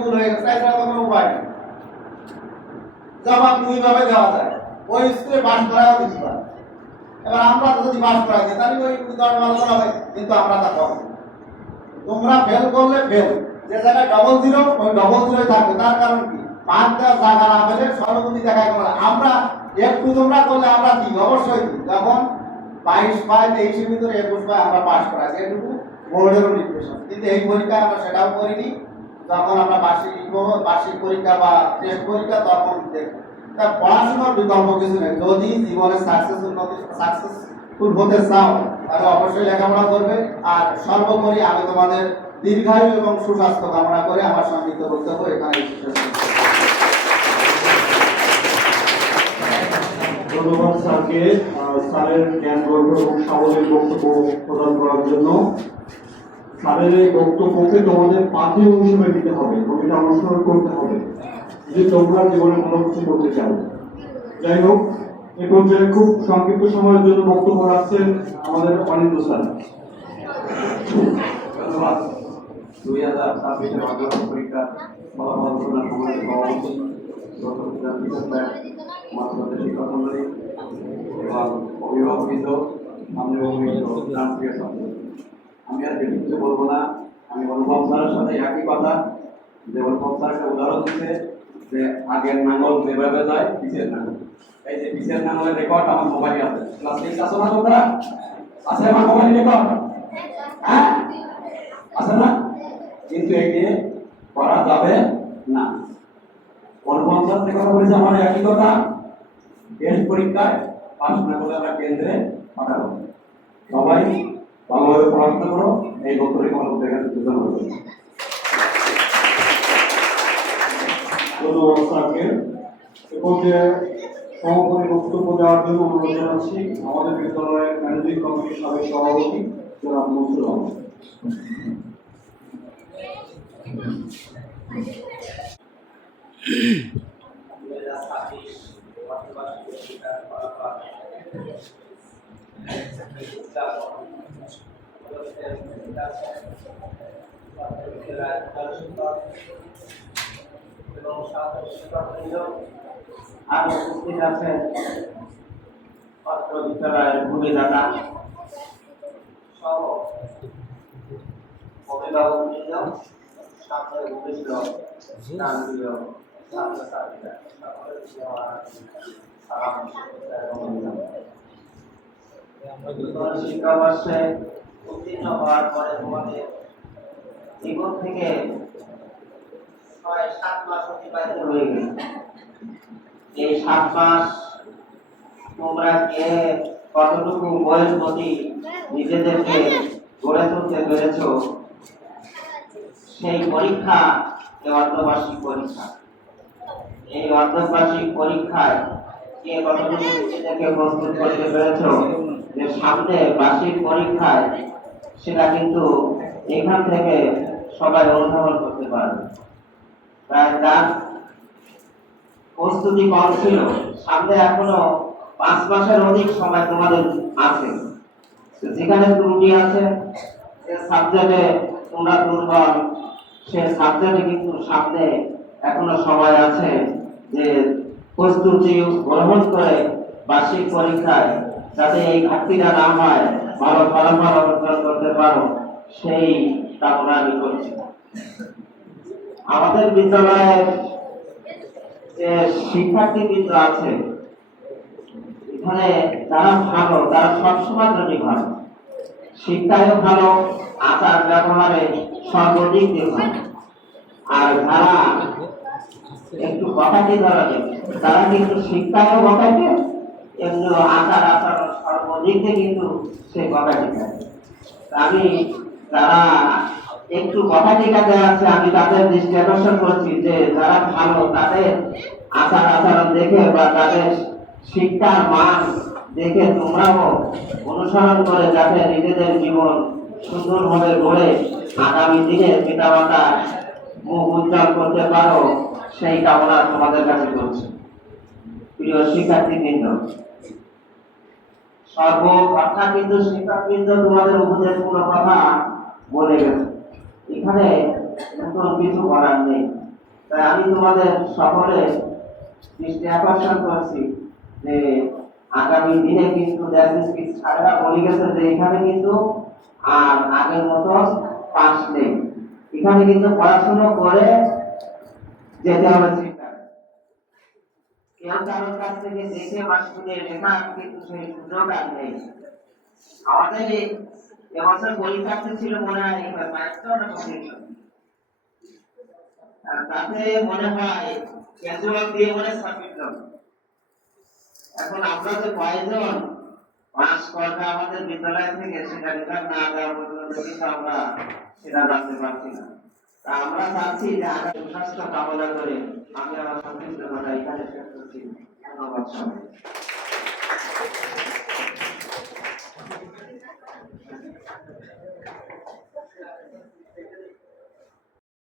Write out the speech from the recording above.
ভুল হয়ে গেছে, তাই ছাড়া কোনো উপায় নেই। জবাব দুইভাবে দেওয়া যায়, ওই স্কুলে পাস করাও দিতে পারে। এবার আমরা যদি পাস করাই দিই তাহলে ওই 10 ভালো করা হবে, কিন্তু আমরা তা করব। তোমরা ফেল করলে ফেল, যে জায়গায় ডবল জিরো ওই ডবল জিরোই থাকবে। তার কারণ কি, পাঁচ দেওয়ার জায়গা না পেলে সর্বপ্রতি দেখায় না। আমরা একটু তোমরা করলে আমরা কি অবশ্যই যখন 22 পাই 23 ভিতরে 21 পাই আমরা পাস করাই, যেটুকু বোর্ডেরও নির্দেশ আছে। কিন্তু এই পরীক্ষায় আমরা সেটাও করিনি। যখন আমরা বার্ষিক পরীক্ষা বা টেস্ট পরীক্ষা তখন দেখব। তা পড়াশোনার বিকল্প কিছু নেই। যদি জীবনে সাকসেসফুল হতে চাও তাহলে অবশ্যই লেখাপড়া করবে। আর সর্বোপরি আমি তোমাদের দীর্ঘায়ু এবং সুস্বাস্থ্য কামনা করে আমার সংক্ষিপ্ত বক্তব্য এখানে শেষ করছি। ধন্যবাদ স্যারকে, স্যারের জ্ঞান গর্ভ এবং সাবলীল বক্তব্য প্রদান করার জন্য। স্যারের এই বক্তব্যকে তোমাদের পাথেয় হিসেবে দিতে হবে এবং এটা অনুসরণ করতে হবে যে তোমরা জীবনে ভালো কিছু করতে চাও। যাই হোক, এ পর্যায়ে খুব সংক্ষিপ্ত সময়ের জন্য বক্তব্য রাখছেন আমাদের অনিন্দ্য স্যার। ধন্যবাদ। 2026 মাধ্যমিক পরীক্ষা ফলাফল ঘোষণার সময় সভাপতি মাধ্যমিক শিক্ষক মন্ডলী এবং অভিভাবকবৃন্দ, সামনে আমি আর বেশি কিছু বলবো না। আমি অনুভব স্যারের সাথে একই কথা, যে অনুভব স্যার একটা উদাহরণ দিচ্ছে যে আগের নাঙ্গল যেভাবে যায় পিছের নাঙ্গল। এই যে পিছের নাঙ্গলের রেকর্ড আমার মোবাইলে আছে। ক্লাস 6 আসো না তোমরা? আছে আমার মোবাইলে রেকর্ড? হ্যাঁ আছে না? কিন্তু এই যে করা যাবে না। অনুভব স্যার যে কথা বলেছে আমার একই কথা, টেস্ট পরীক্ষায় পাস না করলে আমরা কেন্দ্রে পাঠাবো। সবাই ভালোভাবে পড়াশোনা করো। এই বক্তব্যে কোনো ধন্যবাদ স্যারকে। এ পর্যায়ে সমাপনী বক্তব্য দেওয়ার জন্য অনুরোধ জানাচ্ছি আমাদের বিদ্যালয়ের ম্যানেজিং কমিটির সাবেক সভাপতি জনাব মনসুর আহমেদ। আর উপস্থিত আছেন অত্র বিদ্যালয়ের ভূমিদাতা সহ অভিভাবকবৃন্দ, সামনে উপস্থিত স্থানীয় ছাত্রছাত্রীরা, সকলকে আমার সালাম এবং অভিনন্দন। শিক্ষাবর্ষে উত্তীর্ণ হওয়ার পরে তোমাদের জীবন থেকে 6-7 মাস অতিবাহিত হয়ে গেছে। এই 7 মাস তোমরা কে কতটুকু বয়স প্রতি নিজেদেরকে গড়ে তুলতে পেরেছ, সেই পরীক্ষা অর্ধবার্ষিক পরীক্ষা। এই অর্ধবার্ষিক পরীক্ষায় কে কতটুকু নিজেদেরকে প্রস্তুত করতে পেরেছ, যে সামনে বার্ষিক পরীক্ষায় সেটা কিন্তু এখান থেকে সবাই অনুধাবন করতে পারবে। প্রায় তার প্রস্তুতি কম ছিল, সামনে এখনো 5 মাসের অধিক সময় তোমাদের আছে। যেখানে ত্রুটি আছে, যে সাবজেক্টে তোমরা দুর্বল, সে সাবজেক্টে কিন্তু সামনে এখনো সময় আছে যে প্রস্তুতি গ্রহণ করে বার্ষিক পরীক্ষায় যাতে এই ঘাটতিটা না হয়, ভালো ফলাফল অর্জন করতে পারো, সেই কামনা আমি করছি। আমাদের বিদ্যালয়ের যে শিক্ষার্থীবৃন্দ আছে এখানে, তারা ভালো, তারা সবসময় জন্য ভালো, শিক্ষায়ও ভালো, আচার ব্যবহারে সর্বদিক দিয়ে ভালো। আর যারা একটু বকাটি ধরনের, তারা কিন্তু শিক্ষায়ও বকাটে, এমনি আচার আচরণ সর্বদিক দিয়ে কিন্তু সেই বকাটি থাকে। আমি যারা একটু বকাটি কাজে আছে, আমি তাদের দৃষ্টি আকর্ষণ করছি যে যারা ভালো, তাদের আচার আচরণ দেখে বা তাদের শিক্ষার মান দেখে তোমরাও অনুসরণ করে যাতে নিজেদের জীবন সুন্দরভাবে গড়ে আগামী দিনে পিতামাতার মুখ উজ্জ্বল করতে পারো, সেই কামনা তোমাদের কাছে করছি। প্রিয় শিক্ষার্থীবৃন্দ, সর্বকথা কিন্তু শিক্ষার্থীবৃন্দ তোমাদের উপদেশমূলক কথা বলে গেছে। এখানে কোনো কিছু করার নেই। তাই আমি তোমাদের সকলে দৃষ্টি আকর্ষণ করছি যে আগামী দিনে কিন্তু স্যারেরা বলে গেছে যে এখানে কিন্তু আর আগের মতো পাস নেই, এখানে কিন্তু পড়াশোনা করে যেতে হবে সেটা। কেউ কারোর কাছ থেকে দেখে বা শুনে লেখা কিন্তু সেই সুযোগ আর নেই। আমাদের এবছর পরীক্ষার্থী ছিল মনে হয় 22টা পরীক্ষা, আর তাতে মনে হয় ক্যাজুয়াল দিয়ে মনে 26 জন। এখন আমরা যে কয়জন পাস করবে আমাদের বিদ্যালয় থেকে সেটা রেজাল্ট না দেওয়া পর্যন্ত কিন্তু আমরা সেটা জানতে পারছি না। তা আমরা চাচ্ছি যে আগামী সুস্বাস্থ্য কামনা করে আমি আমার সংক্ষিপ্ত কথা এখানে শেষ করছি। ধন্যবাদ সবাই।